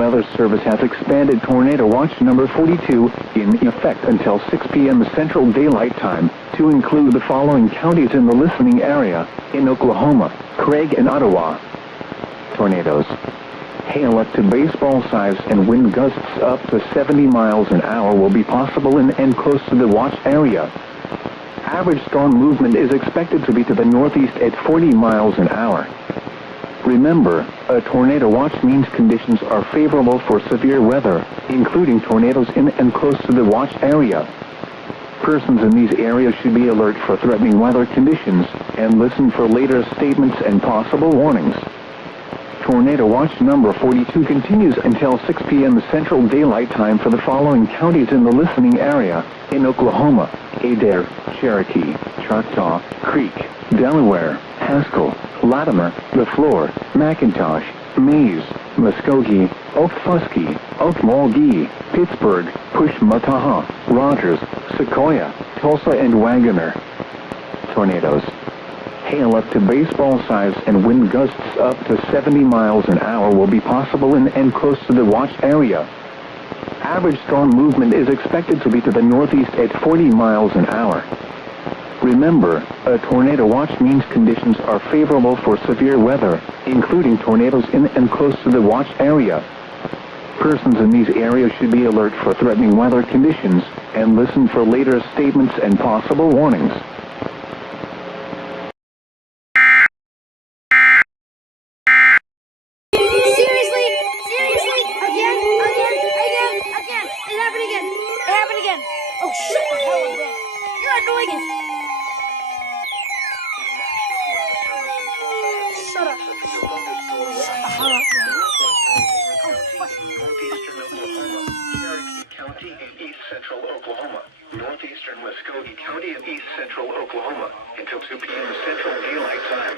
Weather Service has expanded Tornado Watch number 42 in effect until 6 p.m. Central Daylight Time to include the following counties in the listening area: in Oklahoma, Craig and Ottawa. Tornadoes. Hail up to baseball size and wind gusts up to 70 miles an hour will be possible in and close to the watch area. Average storm movement is expected to be to the northeast at 40 miles an hour. Remember, a tornado watch means conditions are favorable for severe weather, including tornadoes in and close to the watch area. Persons in these areas should be alert for threatening weather conditions and listen for later statements and possible warnings. Tornado Watch number 42 continues until 6 p.m. Central Daylight Time for the following counties in the listening area: in Oklahoma, Adair, Cherokee, Choctaw, Creek, Delaware, Haskell, Latimer, LaFleur, McIntosh, Mays, Muskogee, Okfuskee, Okmulgee, Pittsburgh, Pushmataha, Rogers, Sequoia, Tulsa, and Wagoner. Tornadoes. Hail up to baseball size and wind gusts up to 70 miles an hour will be possible in and close to the watch area. Average storm movement is expected to be to the northeast at 40 miles an hour. Remember, a tornado watch means conditions are favorable for severe weather, including tornadoes in and close to the watch area. Persons in these areas should be alert for threatening weather conditions and listen for later statements and possible warnings. Oh, shut the hell up, bro. You're annoying us. Shut up. Shut the hell up, bro. Oh, fuck. Northeastern Oklahoma, Cherokee County and East Central Oklahoma. Northeastern Muskogee County and East Central Oklahoma until 2 p.m. Central Daylight Time.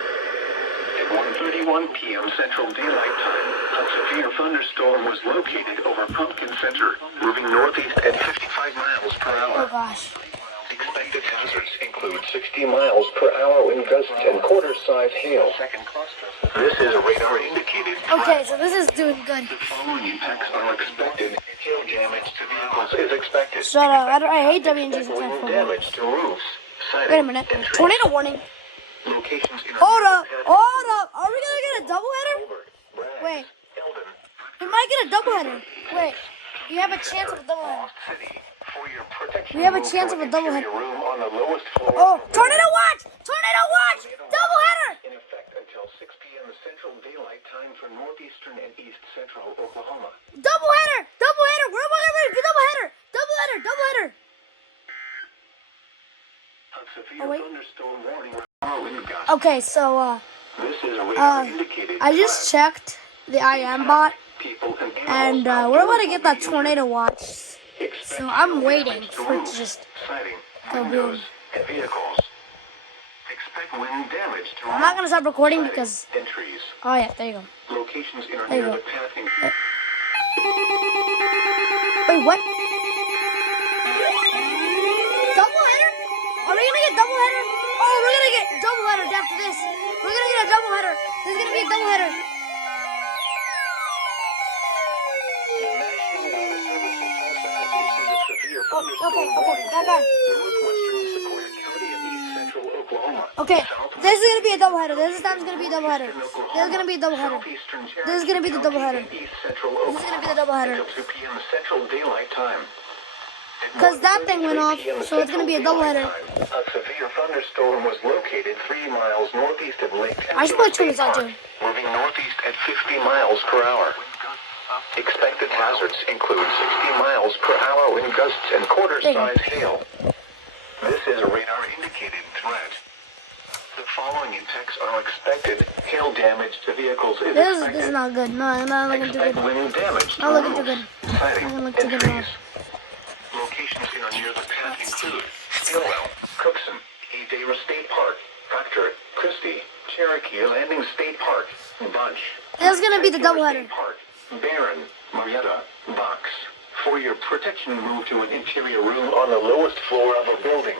At 1:31 p.m. Central Daylight Time, a severe thunderstorm was located over Pumpkin Center, moving northeast at 55 miles per hour. Oh, gosh. Expected hazards include 60 miles per hour wind gusts and quarter-size hail. This is a radar-indicated threat. Okay, so this is doing good. The following impacts are expected. Hail damage to vehicles is expected. Shut up. I hate WNG's Wind damage to roofs. Wait a minute. Tornado warning. Locations in Hold up. Hold up. Are we going to get a doubleheader? Wait. We might get a doubleheader. Wait. You have a chance of a doubleheader. We have a chance of a doubleheader. Oh, tornado watch! Tornado watch! Doubleheader! In effect until 6 p.m. Central Daylight Time for northeastern and east central Oklahoma. Doubleheader! Doubleheader! Where am I going to get doubleheader? Doubleheader! Doubleheader! Oh, wait. Okay, so, I just checked the IM bot, and, we're about to get that tornado watch. So I'm waiting for it to just go boom. I'm not going to stop recording because... Oh, yeah, there you go. There you go. Wait, what? Doubleheader? Are we going to get doubleheader? Oh, we're going to get doubleheader after this. We're going to get a doubleheader. There's going to be a doubleheader. Okay, back on. Okay, this is gonna be a doubleheader. This time's gonna be a doubleheader. This is gonna be a doubleheader. This is gonna be the doubleheader. This is gonna be the doubleheader. Because that thing went off, so it's gonna be a doubleheader. A severe thunderstorm was located 3 miles northeast of Lake Tennessee. I should probably turn this on too. Moving northeast at 50 miles per hour. Expected hazards include 60 miles per hour wind gusts and quarter-size hail. This is a radar-indicated threat. The following impacts are expected. Hail damage to vehicles is expected. This is not good. No, not looking too good. Wind damage to Not looking too good. siding, Not looking too and good at all. trees. Locations near the path include Stillwell, Cookson, Adair State Park, Proctor, Christie, Cherokee Landing State Park, Bunch. This is gonna be the doubleheader. Barron, Marietta, Box. For your protection, move to an interior room on the lowest floor of a building.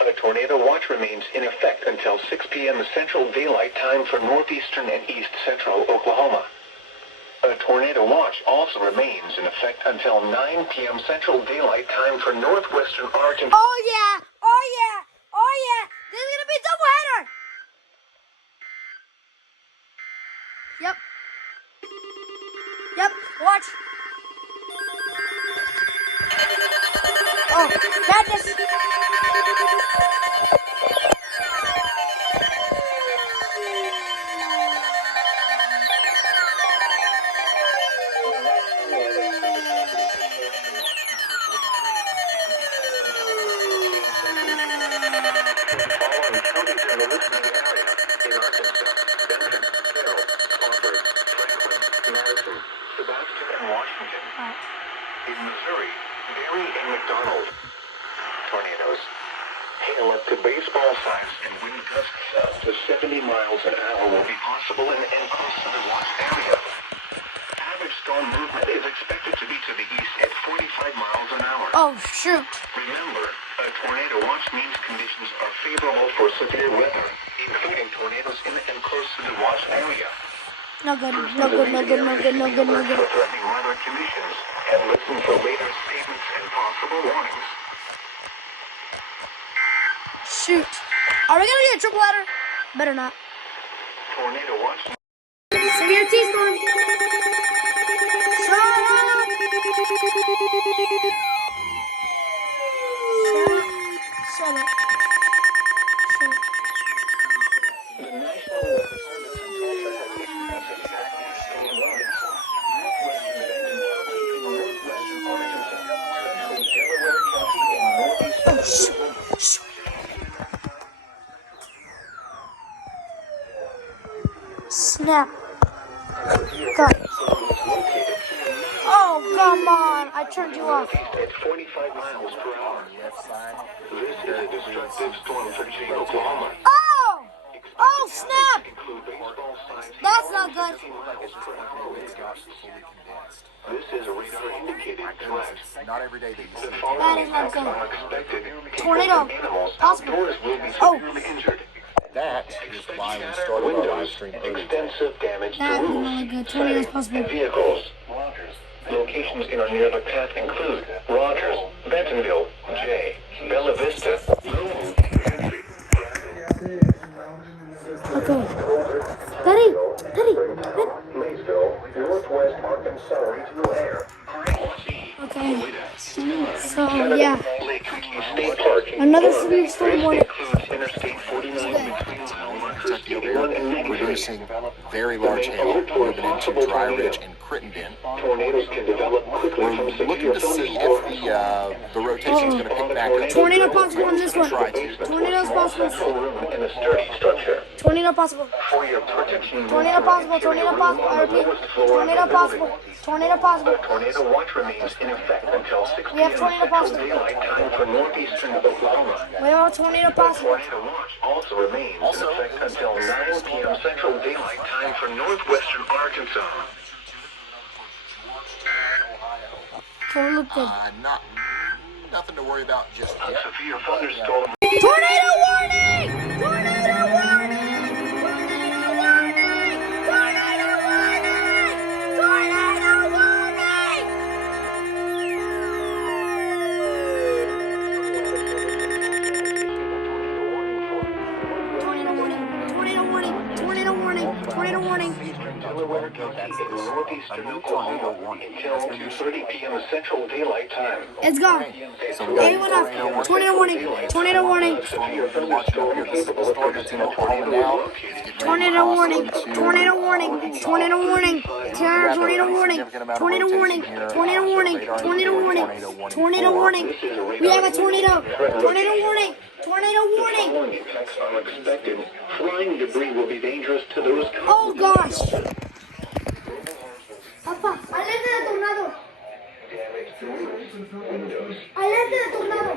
A tornado watch remains in effect until 6 p.m. Central Daylight Time for northeastern and east central Oklahoma. A tornado watch also remains in effect until 9 p.m. Central Daylight Time for northwestern Arkansas. Oh yeah! Oh yeah! Oh yeah! This is gonna be a doubleheader! Yep. Yep, watch. Oh, madness! In Missouri, Gary and McDonald. Tornadoes. Hail up to baseball size and wind gusts up to 70 miles an hour will be possible in close to the watch area. Average storm movement is expected to be to the east at 45 miles an hour. Oh, shoot. Remember, a tornado watch means conditions are favorable for severe weather, including tornadoes in and close to the watch area. No good, no good, no good, no good, no good, no good. Threatening weather conditions and listen for later statements and possible warnings. Shoot. Are we gonna get a triple header? Better not. Tornado watch. Severe T-storm. Shut up. Shut up. Shut up. Oh, shoot. Shoot. Snap. God. Oh, come on. I turned you off. At 45 miles per hour. This is a destructive storm for Jay, Oklahoma. Oh! Oh, snap. That's not good. This is a radar indicated threat. Not every day that you see That is not good. Unexpected. Tornado. Animals Possible. outdoors will be Oh. severely injured. that is why we started our live Windows, stream early. extensive damage to That is roofs, really good. Tornadoes possible. and vehicles. Locations in or near the path include Rogers, Bentonville, Jay, Bella Vista, Okay. Daddy! Daddy! Maysville, Northwest Arkansas Regional Air. Okay. So, yeah. Lake State Park. Another severe storm warning. Includes Interstate 49 between Kentucky over here, producing very large hail moving into Dry Ridge and Crittenden. Tornadoes can develop quickly We're from looking to see if the rotation is going to pick back up. Tornado possible on this one. Try to. Tornadoes possible. room in a sturdy structure. Tornado possible. For your protection, Tornado possible. Tornado possible. I repeat. Tornado possible. Tornado possible. Tornado watch remains in effect until 6 We have p.m. tornado Central possible. Daylight Time for northeastern Oklahoma. We have a tornado possible. Tornado watch also remains in effect until 9 p.m. Central Daylight Time for northwestern Arkansas. Okay, look good. Nothing to worry about just A yet. severe thunderstorm. Tornado warning! Tornado warning! Tornado warning! Tornado warning! Tornado warning! Tornado warning! Tornado warning! Tornado warning! Tornado warning! Delaware County in northeastern Oklahoma until 2:30 p.m. Central Daylight Time. It's gone. So we got Anyone up? Tornado warning! Tornado warning! Severe been watching up here. This is the storm that's in Oklahoma now. It's getting ready Tornado to warning! cross into Tornado warning! Tornado warning! Tornado warning! Tornado warning! Tornado warning! Tornado warning! Tornado warning! We have a tornado! Tornado warning! Tornado warning! Storm effects are expected. Flying debris will be dangerous to those. Oh gosh! Papa, alerta de tornado! Alerta de tornado!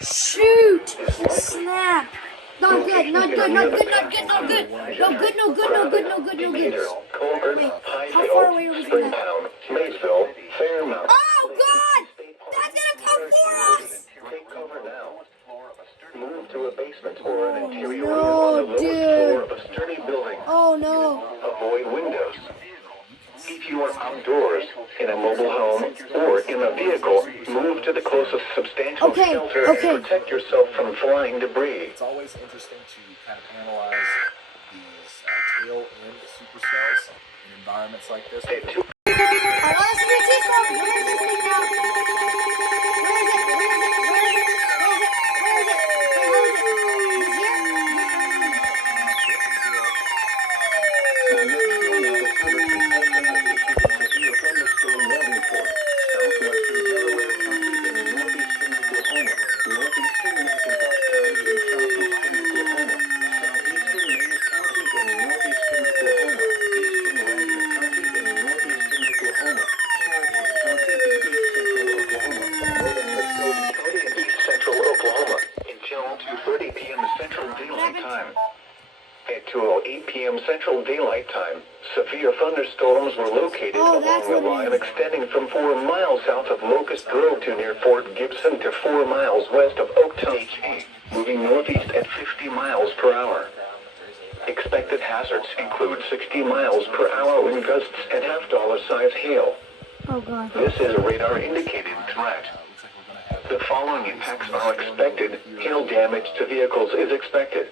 Shoot! Snap! Not good, not good, not good, not good, not good! No good, no good, no good, no good, no good! Colbert, Wait, how far away are we from that? Springtown, Maysville, Fairmount. Oh god! That's gonna come for us! Take cover now. Move to a basement or an interior room no, on the lowest dude. floor of a sturdy building. Oh no! Avoid windows. If you are outdoors, in a mobile home, or in a vehicle, move to the closest substantial shelter and protect yourself from flying debris. It's always interesting to kind of analyze these tail end supercells in environments like this. I want to see your T-Scope. Where is this thing now? Where is it? Where is it? Where is it? Where is it? Where is it? Wait, how is it? It's here? At 2:08 p.m. Central Daylight Time, severe thunderstorms were located along the line extending from 4 miles south of Locust Grove to near Fort Gibson to 4 miles west of Oaktown, moving northeast at 50 miles per hour. Expected hazards include 60 miles per hour wind gusts and half-dollar size hail. Oh, God. This is a radar-indicated threat. The following impacts are expected. Hail damage to vehicles is expected.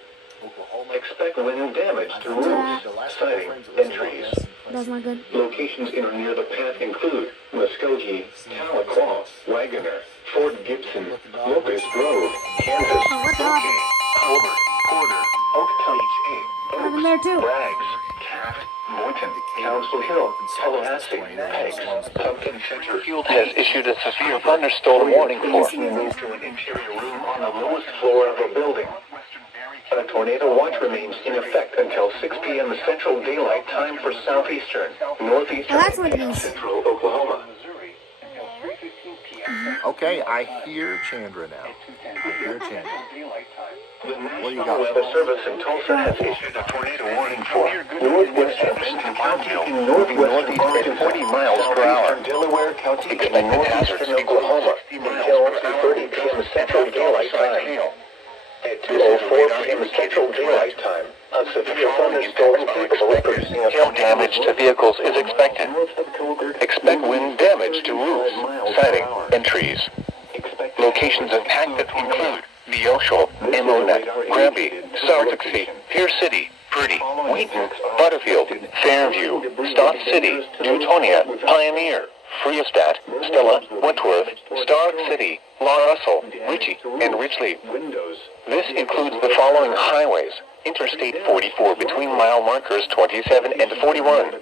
Expect wind damage to roofs, siding, and trees. That's not good. Locations in or near the path include Muskogee, Tahlequah, Wagoner, Fort Gibson, Locust Grove, Kansas, Oakey, Hobart, Porter, Oaktown, I'm there too. Braggs, Taft, Boynton, Council Hill, Tallahassee, Peggs, Pumpkin Center has issued a severe thunderstorm warning for move to an interior room on the lowest floor of a building. A tornado watch remains in effect until 6 p.m. Central Daylight Time for southeastern, northeastern, and central Oklahoma. Okay, I hear Chandra now. I hear Chandra. The National Weather Service in Tulsa has issued a tornado warning for northwestern Benton County in northwestern at 40 miles per hour. Delaware County in northeastern Oklahoma until 2:30 p.m. Central Daylight Time. At 2:04 p.m. Central Daylight Time, a severe thunderstorm capable of producing hail damage to vehicles is expected. Expect wind damage to roofs, siding, and trees. Locations impacted include Neosho, Amonat, Granby, Sartuxie, Pierce City, Purdy, Wheaton, Butterfield, Fairview, Stock City, Newtonia, Pioneer, Friestat, Stella, Wentworth, Stark City, La Russell, Ritchie, and Richley. This includes the following highways: Interstate 44 between mile markers 27 and 41.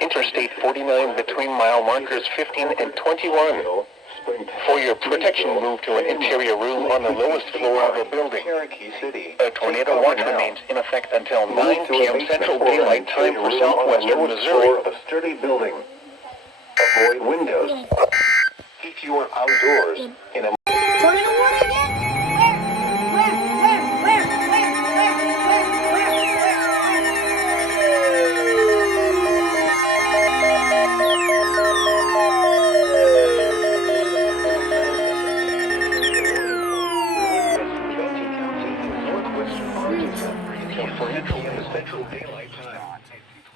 Interstate 49 between mile markers 15 and 21. For your protection, move to an interior room on the lowest floor of a building. A tornado watch remains in effect until 9 p.m. Central Daylight Time for southwestern Missouri. A sturdy building. Avoid windows. If you are outdoors in a Tornado warning again? Central Daylight Time.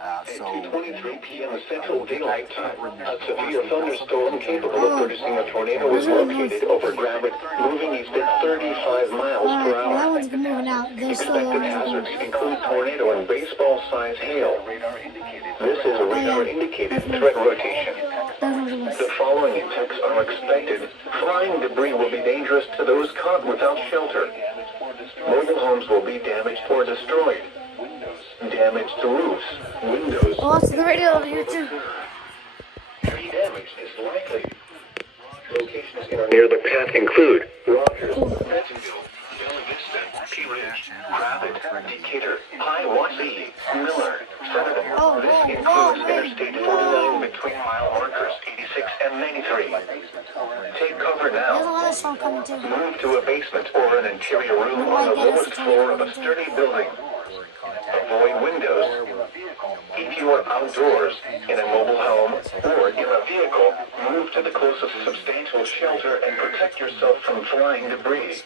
At 2:23 p.m. Central Daylight Time, a severe thunderstorm capable of producing a tornado is located over Granite, moving east at 35 miles per hour. That one's moving out. There's still Expected hazards include tornado and baseball-sized hail. This is a radar-indicated threat rotation. The following impacts are expected. Flying debris will be dangerous to those caught without shelter. Mobile homes will be damaged or destroyed. Damage to roofs, windows. Oh, it's the radio over here too. Tree damage is likely. Locations near the path include Rogers, Bentonville, Bella Vista, Pea Ridge, Rabbit, Decatur, Hiawassee, Miller, Frederick. This includes Interstate 49 between mile markers 86 and 93. Take cover There's now. another song coming too. Move to a basement or an interior room on the lowest floor of a sturdy building. Avoid windows. If you are outdoors, in a mobile home, or in a vehicle, move to the closest substantial shelter and protect yourself from flying debris.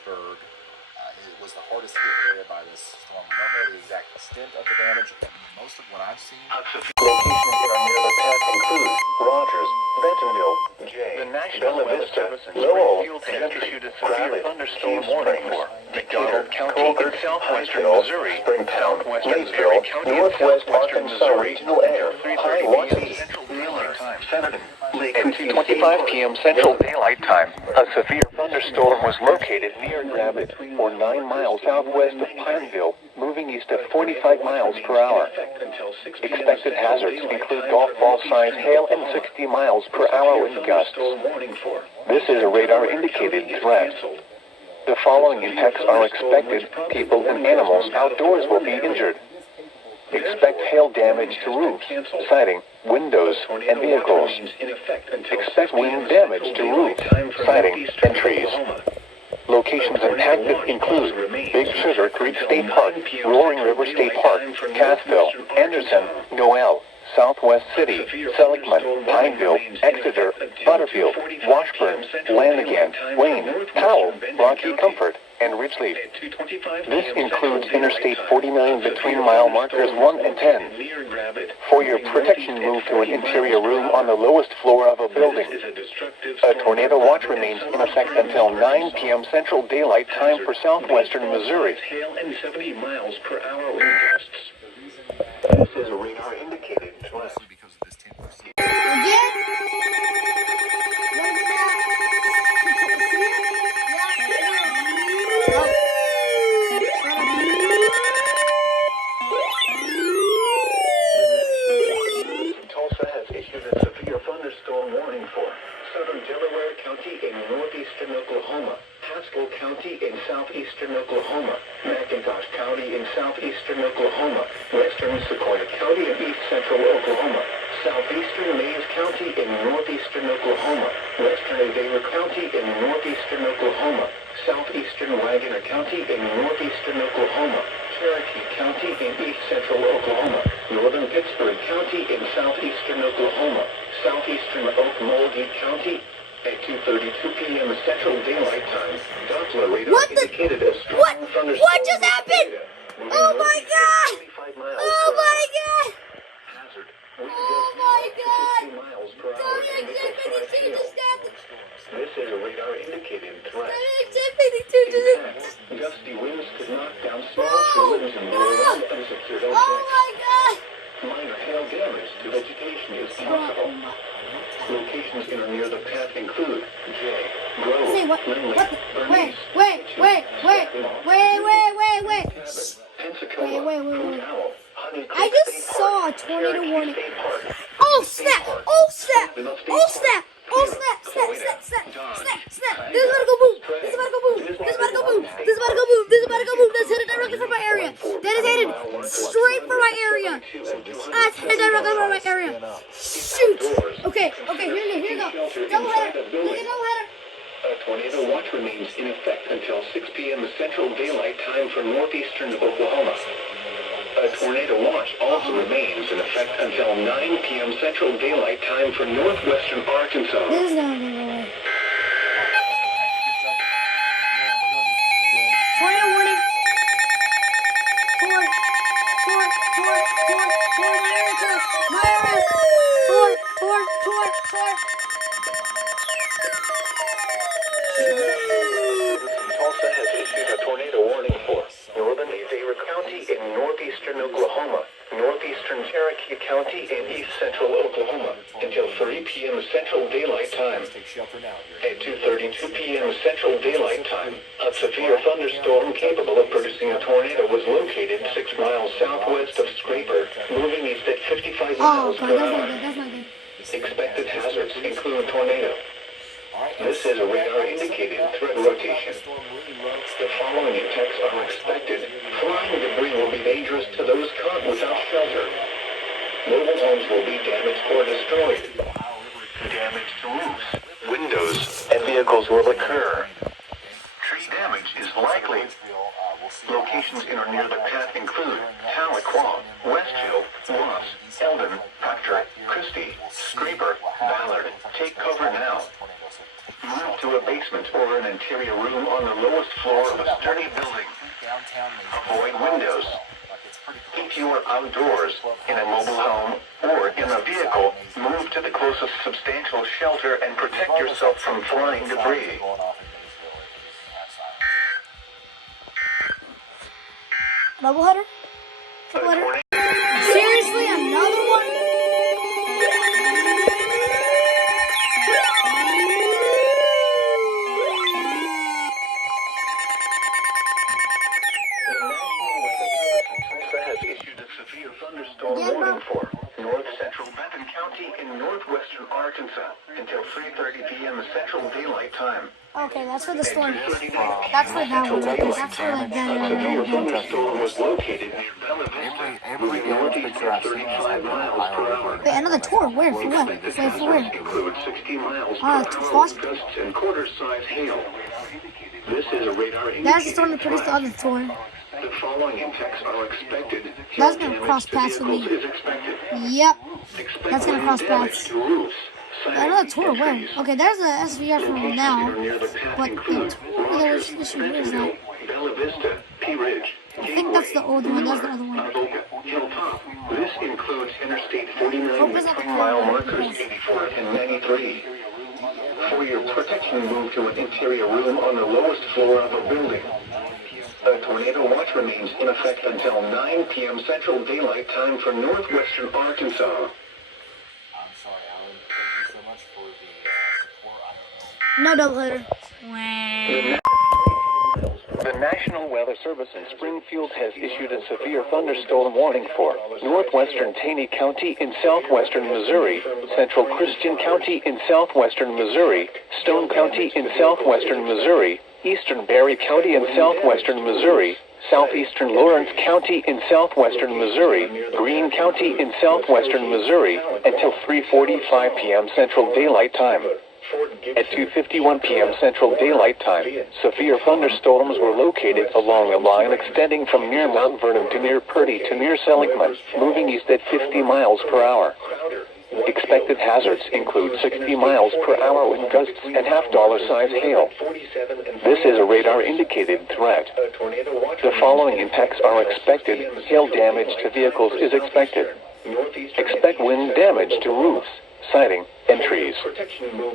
hardest hit area by this storm. We don't know the exact extent of the damage. Most of what I've seen. Locations near the path include Rogers, Bentonville, Jay, The National Bella Weather Vista, Service and Lowell, Springfield have Gentry, issued a severe Gravette, thunderstorm Cave warning Springs, for Decatur, McDonald County Colbert, in southwestern Huntsville, Missouri, Springtown, southwestern Maysville, Perry County in Northwest southwestern Arkansas Missouri, Regional Air, until 3:30 High p.m. 1 Central Daylight Time. Senator, Lake At County 2:25 p.m. Central Daylight Time, a severe thunderstorm was located near Gravette, or 9 miles southwest of Pineville, moving east at 45 miles per hour. Expected hazards include golf ball-sized hail and 60 miles per hour wind gusts. This is a radar-indicated threat. The following impacts are expected. People and animals outdoors will be injured. Expect hail damage to roofs, siding, windows, and vehicles. Expect wind damage to roofs, siding, and trees. Locations impacted include Big Sugar Creek State Park, Roaring River State Park, Cassville, Anderson, Noel, Southwest City, Seligman, Pineville, Exeter, Butterfield, Washburn, Lanigan, Wayne, Powell, Rocky Comfort, and Ridgely. This includes Interstate 49 between mile markers 1 and 10. For your protection, move to an interior room on the lowest floor of a building. A tornado watch remains in effect until 9 p.m. Central Daylight Time for southwestern Missouri. This is a radar indicated threat. Mostly because of this 10%. Again? Tulsa has issued a severe thunderstorm warning for southern Delaware County in northeastern Oklahoma, Haskell County in southeastern Oklahoma, McIntosh County in southeastern Oklahoma, western Sequoia County in east central Oklahoma, southeastern Mays County in northeastern Oklahoma, western Adair County in northeastern Oklahoma, southeastern Wagoner County in northeastern Oklahoma, Cherokee County in east central Oklahoma, northern Pittsburgh County in southeastern Oklahoma, southeastern Okmulgee County. At 2:32 p.m. Central Daylight Time, Doppler radar What the- indicated a strong What? thunderstorm. What just happened? Oh my god! 25 miles Oh per my hour. god! Hazard. Wind Oh gusts my up to god! 60 miles per hour Don't and accept nickel-sized anything hail. just happened! This is a radar indicated threat. Don't accept anything just Impact. Gusty winds could knock down small limbs and blow around unsecured Oh objects. my god! Minor hail damage to vegetation is possible. Locations in or near the path include Jay, Grove, Say what? Lindley, What? Bernice, Wait! Pensacola, Wait. Coon Owl, Honey I Creek just State saw Park, a tornado Cherokee warning. State Park, Oh State snap! Park, Oh snap! Vanderbilt State Oh Park, snap! Oh snap! Snap! Snap! Snap! Snap! Snap! This is about to go boom! This is about to go boom! This is about to go boom! This is about to go boom! This is about to go boom! That's headed directly for my area. That is headed straight for my area. That's headed directly for my area. Shoot! Okay. Here you go. Double header. Look at double header. A tornado watch remains in effect until 6 p.m. Central Daylight Time for northeastern Oklahoma. A tornado watch also remains in effect until 9 p.m. Central Daylight Time for northwestern Arkansas. This is not gonna go away. Tornado warning. Four. My area. Four. Tulsa has issued a tornado warning for northern Adair County in northeastern Oklahoma, northeastern Cherokee County, and east central Oklahoma until 3 p.m. Central Daylight Time. Take shelter now. At 2:32 p.m. Central Daylight Time, a severe thunderstorm capable of producing a tornado was located 6 miles southwest of Scraper, moving east at 55 Oh miles god, per that's not hour. good. That's not good. Expected hazards include tornado. All right, This is a radar-indicated threat rotation. Storm really rose. The following effects are expected. Flying debris will be dangerous to those caught without shelter. Mobile homes will be damaged or destroyed. Damage to roofs, windows, and vehicles will occur. Tree damage is likely. Locations in or near the path include Tahlequah, Westhill, Ross, Eldon, Proctor, Christie, Scraper, Ballard. Take cover now. Move to a basement or an interior room on the lowest floor of a sturdy building. downtown Maysville. Avoid windows. Like it's pretty If you are outdoors, in a mobile home, or in a vehicle, move to the closest substantial shelter and protect yourself from flying debris. Going off in Maysville if you have silence. Doubleheader? Tripleheader? Seriously, another one? Has issued a severe thunderstorm warning for north central Benton County in northwestern Arkansas until 3:30 p.m. Central Daylight Time. Okay, that's where the storm is. That's where that one is. That's where like that Severe is. thunderstorm was located near Bella Vista, Every picture I've seen has had 35 miles per hour. Wait, another tour? Where? For what? Wait, for where? Includes 60 miles Ah, per too hour fast? with gusts and quarter-size hail. This is a radar That's the storm that produced the other tour. The following impacts are expected. That's gonna cross paths with me. Is expected. Yep. Expect That's gonna cross damage paths. to roofs, Another tour? Where? Okay, there's a SVR from now. near the But passing the crew. tour that was issued here is that. Bella Vista, Pea Ridge, I think that's the old one. That's the other one. Avoca, Hilltop. This includes Interstate 49 Focus with on the 3-mile corner. markers 84 and 93. For your protection, move to an interior room on the lowest floor of a building. A tornado watch remains in effect until 9 p.m. Central Daylight Time for northwestern Arkansas. I'm sorry, Alan. Thank you so much for the support. I don't know. No doubleheader. The National Weather Service in Springfield has issued a severe thunderstorm warning for northwestern Taney County in southwestern Missouri, central Christian County in southwestern Missouri, Stone County in southwestern Missouri, eastern Berry County in southwestern Missouri, southeastern Lawrence County in southwestern Missouri, Greene County in southwestern Missouri, until 3:45 p.m. Central Daylight Time. At 2:51 p.m. Central Daylight Time, severe thunderstorms were located along a line extending from near Mount Vernon to near Purdy to near Seligman, moving east at 50 miles per hour. Expected hazards include 60 miles per hour with gusts and half-dollar size hail. This is a radar-indicated threat. The following impacts are expected. Hail damage to vehicles is expected. Expect wind damage to roofs, siding, and trees.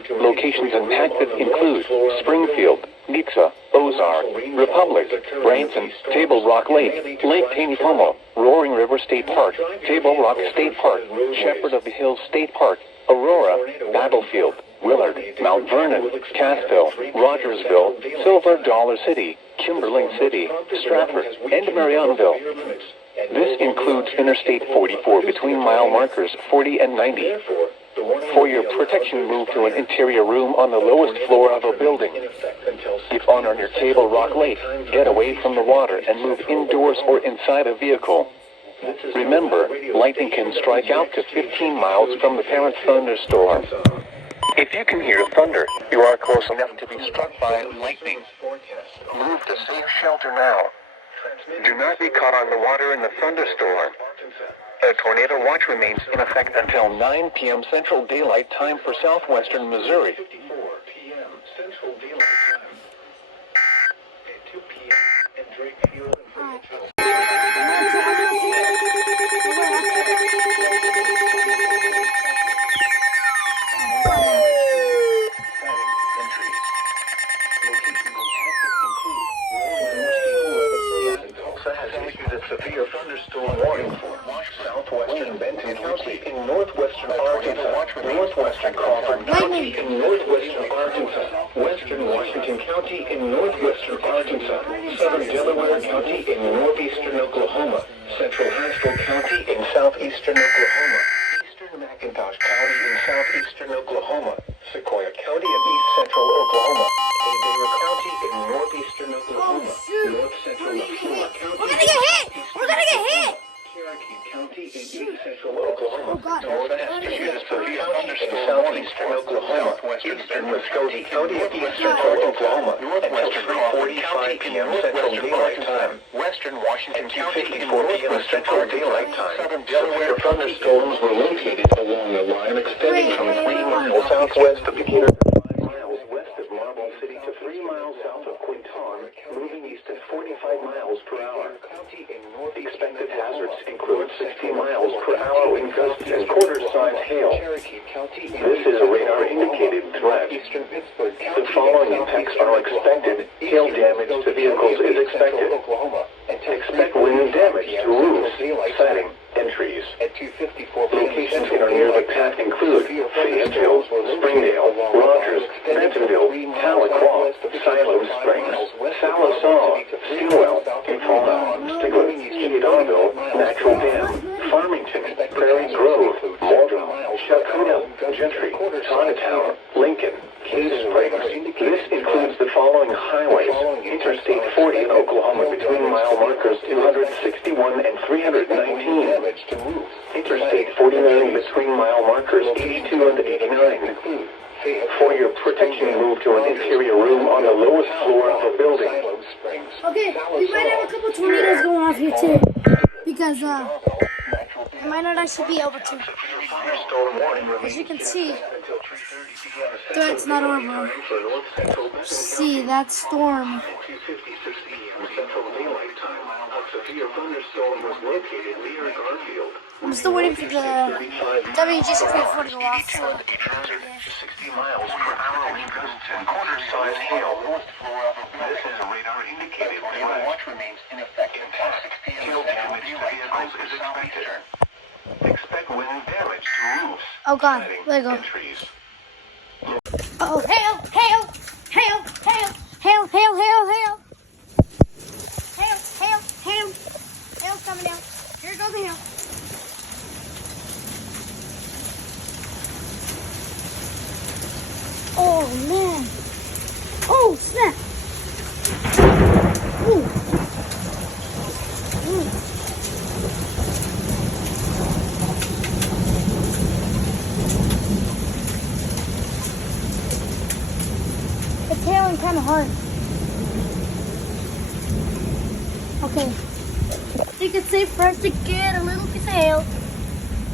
Locations impacted include Springfield, Nixa, Ozark, Republic, Branson, Table Rock Lake, Lake Taneycomo, Roaring River State Park, Table Rock State Park, Shepherd of the Hills State Park, Aurora, Battlefield, Willard, Mount Vernon, Cassville, Rogersville, Silver Dollar City, Kimberling City, Stratford, and Marionville. This includes Interstate 44 between mile markers 40 and 90. For your protection, move to an interior room on the lowest floor of a building. If on or near Table Rock Lake, get away from the water and move indoors or inside a vehicle. Remember, lightning can strike out to 15 miles from the parent thunderstorm. If you can hear thunder, you are close enough to be struck by lightning. Move to safe shelter now. Do not be caught on the water in the thunderstorm. A tornado watch remains in effect until 9 p.m. Central Daylight Time for southwestern Missouri. 54 p.m. Central Daylight Time. At 2 p.m. at Drake Field and Fayetteville. Severe thunderstorm warning for southwestern Benton County in northwestern Arkansas, northwestern Crawford County in northwestern Arkansas, western Washington County in northwestern Arkansas, southern Delaware County in northeastern Oklahoma, central Haskell County in southeastern Oklahoma, eastern McIntosh County in southeastern Oklahoma, Sequoia County in east central Oklahoma, Adair County in northeastern Oklahoma, north central Lafleur County. We're gonna get hit! We're gonna get hit! Cherokee County in east central Oklahoma, Oh God. southeastern Oklahoma, eastern Muskogee County in east central Oklahoma, northwestern 3:45 p.m. Central Daylight Time, western Washington County in 4 p.m. Central Daylight Time. Southern Delaware thunderstorms were located along a line extending from 3 miles southwest of Decatur, 5 miles west of Marble City to 3 miles south of Quinton, moving east at 45 miles per hour. hazards include 60 miles per hour wind gusts and quarter-size hail. This is a radar-indicated threat. The following impacts are expected. Hail damage to vehicles is expected. Expect wind damage to roofs, siding, and trees. Locations in or near the path include Fayetteville, Springdale, Rogers, Bentonville, Tahlequah, Siloam Springs, Sallisaw, Stilwell, Impala, Stigler, Shadonville, Natural Dam, Farmington, Prairie Grove, Morgan, Shakuna, Gentry, Tonatown, Lincoln, Cave Springs. This includes the following highways: Interstate 40 in Oklahoma between mile markers 261 and 319. Interstate 49 between mile markers 82 and 89. For your protection, move to an interior room on the lowest floor of the building. Okay, we might have a couple tornadoes going off here too, because it might not actually be over to. As you can see, threat's not over. See that storm. I'm still waiting for the WG64 to go off. So. 60 miles per hour wind gusts and quarter-size hail. This is a radar-indicated threat. Watch remains in effect. Hail damage to vehicles is expected. Expect wind damage to roofs. Oh God, there you go. And trees. Oh, hail, hail, hail, hail, hail, hail, hail, hail. Hail, hail, hail. Hail's coming down. Here goes the hail. Oh man. Oh snap. Ooh. Ooh. It's hailing kind of hard. Okay. I think it's safe for us to get a little piece of hail.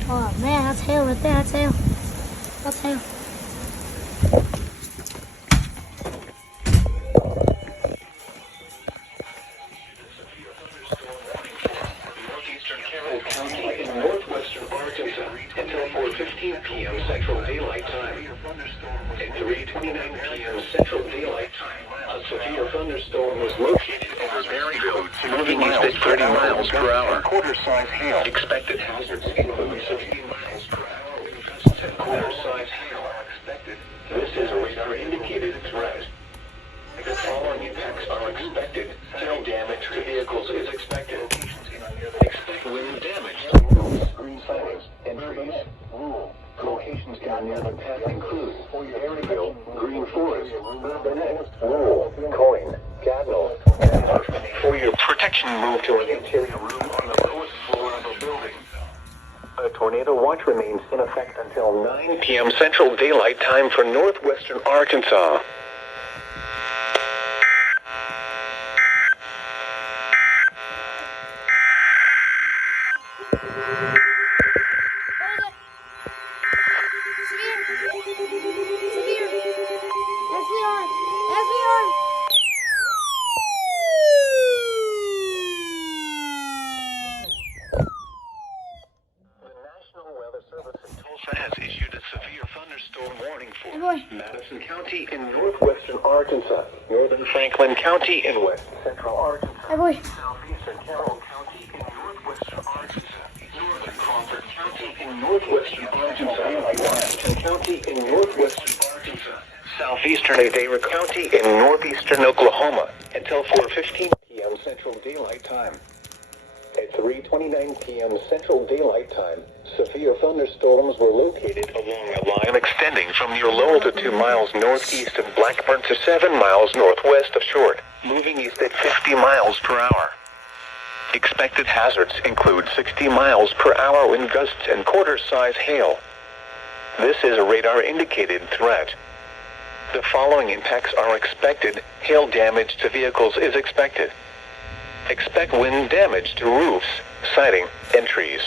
Oh man, that's hail right there. That's hail. That's hail. County in northwestern Arkansas until 4:15 p.m. Central Daylight Time. At 3:29 p.m. Central Daylight Time, a severe thunderstorm was located over Berryville, moving east at 30 miles per hour. Quarter-size hail. Expected hazards include 60 miles per hour wind gusts and quarter-size hail are expected. This is a radar-indicated threat. The following impacts are expected. Hail damage to vehicles is expected. Expect wind damage to roofs, green sidings, and trees. Rural locations near the path include Berryville, Green Forest, Burnett, Lowell, Coyne, Gadnall, and Murphy. For your protection, move to an interior room on the lowest floor of the building. A tornado watch remains in effect until 9 p.m. Central Daylight Time for northwestern Arkansas. Has issued a severe thunderstorm warning for Madison County in northwestern Arkansas, northern Franklin County in west central Arkansas, southeastern Carroll County in northwestern Arkansas, northern Crawford County in northwestern Arkansas, Washington County in northwestern Arkansas, southeastern Adair County in northeastern Oklahoma until 4:15 p.m. Central Daylight Time. At 3:29 p.m. Central Daylight Time, severe thunderstorms were located along a line extending from near Lowell to 2 miles northeast of Blackburn to 7 miles northwest of Short, moving east at 50 miles per hour. Expected hazards include 60 miles per hour wind gusts and quarter-size hail. This is a radar-indicated threat. The following impacts are expected. Hail damage to vehicles is expected. Expect wind damage to roofs, siding, and trees.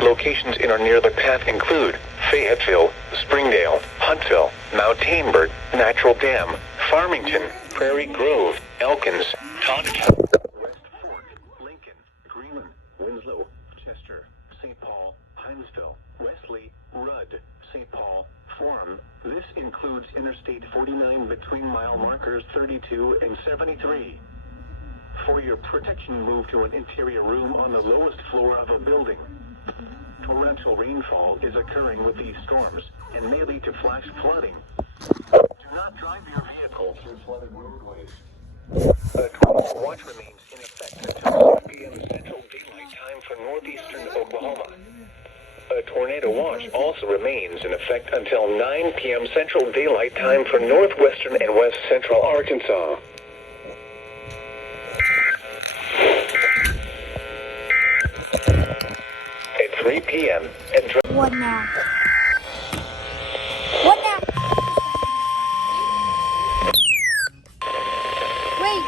Locations in or near the path include Fayetteville, Springdale, Huntsville, Mount Tainberg, Natural Dam, Farmington, Prairie Grove, Elkins, Tonatown, West Fork, Lincoln, Greenland, Winslow. Wesley, Rudd, St. Paul, Forum. This includes Interstate 49 between mile markers 32 and 73. For your protection, move to an interior room on the lowest floor of a building. Torrential rainfall is occurring with these storms and may lead to flash flooding. Do not drive your vehicle through flooded roadways. A tornado watch remains in effect until 6 p.m. Central Daylight Time for northeastern Oklahoma. A tornado watch also remains in effect until 9 p.m. Central Daylight Time for northwestern and west central Arkansas. At 3 p.m. What now? What now? Wait.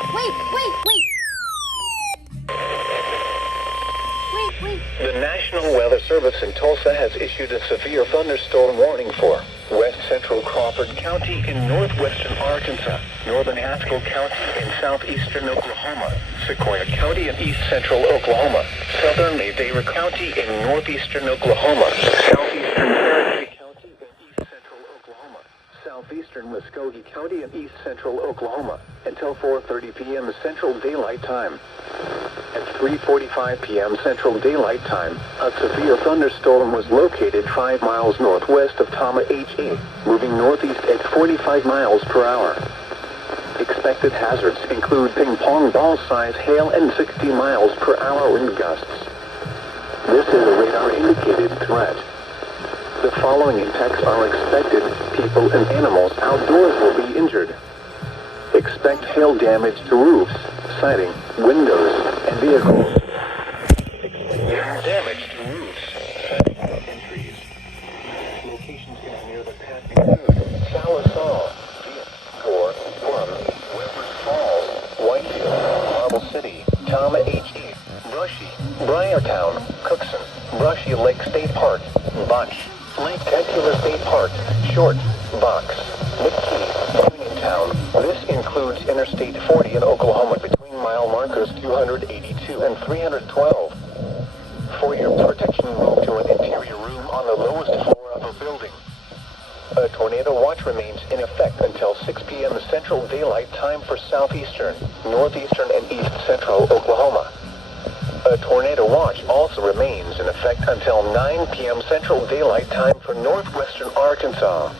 The National Weather Service in Tulsa has issued a severe thunderstorm warning for west central Crawford County in northwestern Arkansas, northern Haskell County in southeastern Oklahoma, Sequoia County in east central Oklahoma, southern Madera County in northeastern Oklahoma, southeastern Cherokee County in east central Oklahoma, southeastern Muskogee County in east central Oklahoma, until 4:30 p.m. Central Daylight Time. At 3:45 p.m. Central Daylight Time, a severe thunderstorm was located 5 miles northwest of Tama HA, moving northeast at 45 miles per hour. Expected hazards include ping-pong ball-size hail and 60 miles per hour wind gusts. This is a radar-indicated threat. The following impacts are expected. People and animals outdoors will be injured. Expect hail damage to roofs, siding, windows, and vehicles. Expect damage to roofs, siding, and trees. Locations near the path include Salisaw, Gore, Plum, Weber's Falls, Whitefield, Marble City, Tama HE, Brushy, Briartown, Cookson, Brushy Lake State Park, Bunch, Lake Tecular State Park, Short, Box, McKee, Uniontown. This includes Interstate 40 in Oklahoma between mile markers 282 and 312. For your protection, move to an interior room on the lowest floor of a building. A tornado watch remains in effect until 6 p.m. Central Daylight Time for southeastern, northeastern, and east central Oklahoma. A tornado watch also remains in effect until 9 p.m. Central Daylight Time for northwestern Arkansas.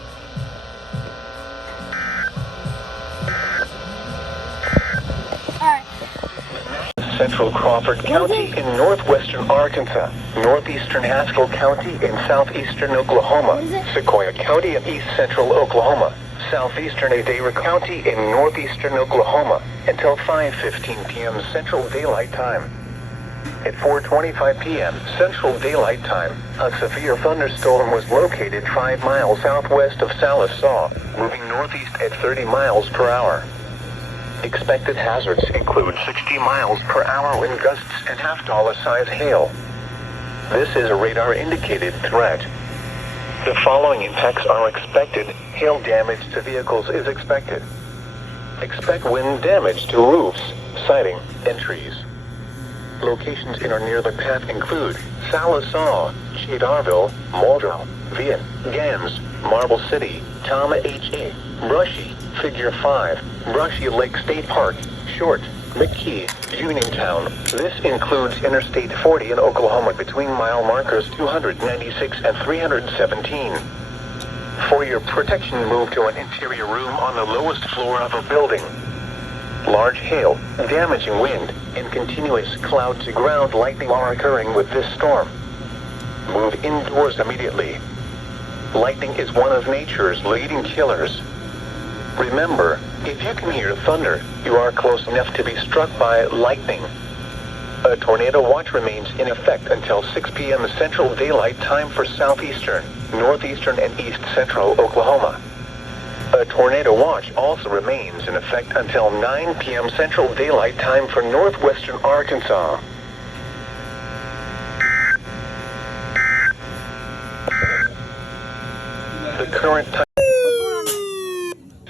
Central Crawford County in northwestern Arkansas, northeastern Haskell County in southeastern Oklahoma, Sequoia County in east central Oklahoma, southeastern Madera County in northeastern Oklahoma, until 5:15 p.m. Central Daylight Time. At 4:25 p.m. Central Daylight Time, a severe thunderstorm was located 5 miles southwest of Salisaw, moving northeast at 30 miles per hour. Expected hazards include 60 miles per hour wind gusts and half-dollar-size hail. This is a radar-indicated threat. The following impacts are expected. Hail damage to vehicles is expected. Expect wind damage to roofs, siding, and trees. Locations in or near the path include Salisaw, Chedarville, Muldrow, Vian, Gans, Marble City, Tama HA, Brushy, Figure 5, Brushy Lake State Park, Short, McKee, Uniontown. This includes Interstate 40 in Oklahoma between mile markers 296 and 317. For your protection, move to an interior room on the lowest floor of a building. Large hail, damaging wind, and continuous cloud-to-ground lightning are occurring with this storm. Move indoors immediately. Lightning is one of nature's leading killers. Remember, if you can hear thunder, you are close enough to be struck by lightning. A tornado watch remains in effect until 6 p.m. Central Daylight Time for southeastern, northeastern, and east central Oklahoma. A tornado watch also remains in effect until 9 p.m. Central Daylight Time for northwestern Arkansas. The current time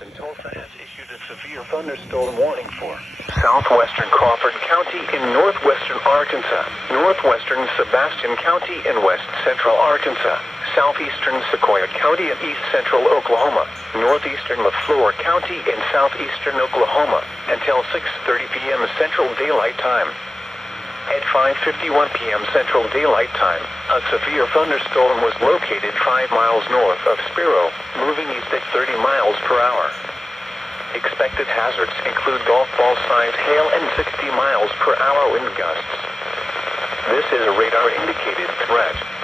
in Tulsa has issued a severe thunderstorm warning for southwestern Crawford County in northwestern Arkansas, northwestern Sebastian County in west central Arkansas, southeastern Sequoia County and east central Oklahoma, northeastern Lafleur County and southeastern Oklahoma until 6:30 p.m. Central Daylight Time. At 5:51 p.m. Central Daylight Time, a severe thunderstorm was located 5 miles north of Spiro, moving east at 30 miles per hour. Expected hazards include golf ball-sized hail and 60 miles per hour wind gusts. This is a radar-indicated threat.